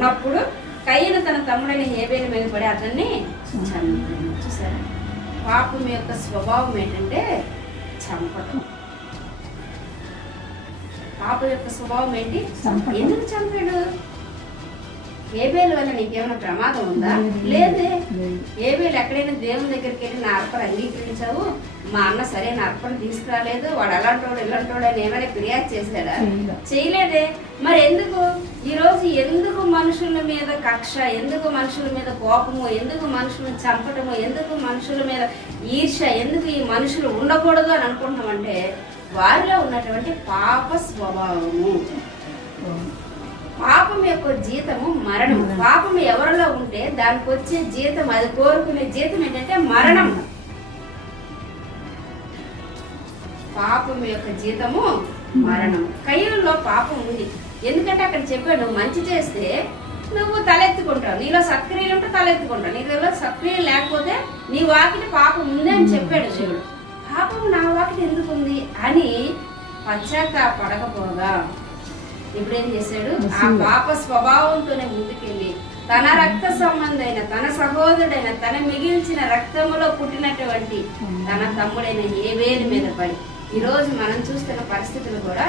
ఉన్నప్పుడు కయ్యను తన తమ్ముడైన హేబేలు మీద పడి అతన్ని చంపాడు. చూసారా, పాపం యొక్క స్వభావం ఏంటంటే చంపటం. పాపం యొక్క స్వభావం ఏంటి? ఎందుకు చంపాడు? హేబేలు వల్ల నీకేమైనా ప్రమాదం ఉందా? లేదే. హేబేలు ఎక్కడైనా దేవుని దగ్గరికి వెళ్ళి నా అర్పణ అంగీకరించావు, మా అన్న సరైన అర్పణ తీసుకురాలేదు, వాడు అలాంటోడు ఇలాంటోడు అని ఏమైనా ఫిర్యాదు చేశాడా? చేయలేదే. మరి ఎందుకు ఈరోజు ఎందుకు మనుషుల మీద కక్ష, ఎందుకు మనుషుల మీద కోపము, ఎందుకు మనుషులను చంపటము, ఎందుకు మనుషుల మీద ఈర్ష్య, ఎందుకు ఈ మనుషులు ఉండకూడదు అని అనుకుంటున్నామంటే వారిలో ఉన్నటువంటి పాప స్వభావము. పాపం యొక్క జీతము మరణం. పాపం ఎవరిలో ఉంటే దానికి వచ్చే జీతం, అది కోరుకునే జీతం ఏంటంటే మరణం. పాపం యొక్క జీతము మరణం. కయ్యూల్లో పాపం ఉంది. ఎందుకంటే అక్కడ చెప్పాడు, నువ్వు మంచి చేస్తే నువ్వు తలెత్తుకుంటావు, నీలో సత్క్రియలు ఉంటే తలెత్తుకుంటావు, నీలో సత్క్రియలు లేకపోతే నీ వాకిలి పాపం ఉంది అని చెప్పాడు దేవుడు. పాపం నా వాకిలి ఎందుకు ఉంది అని పశ్చాత్తాపడకపోగా ఇప్పుడేం చేశాడు? ఆ పాప స్వభావంతోనే ముందుకెళ్ళి తన రక్త సంబంధైన, తన సహోదరుడైన, తన మిగిల్చిన రక్తములో పుట్టినటువంటి తన తమ్ముడైన హేబేలు మీద పడి, ఈరోజు మనం చూస్తున్న పరిస్థితులు కూడా